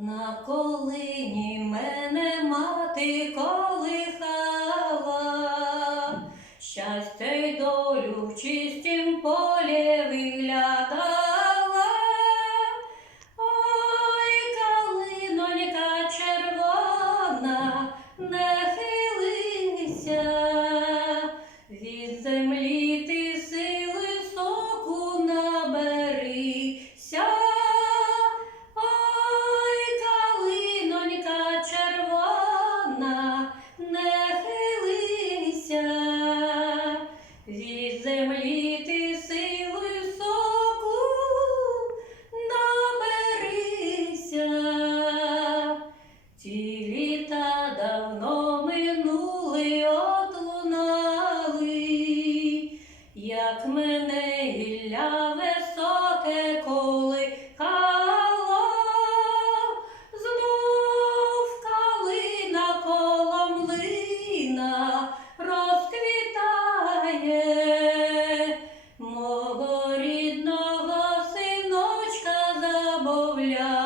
На колині мене мати колихала, щастя й долю в чистім полі виглядала. Мене гілля високе колихало, знов калина коло млина розквітає, мого рідного синочка забавляє.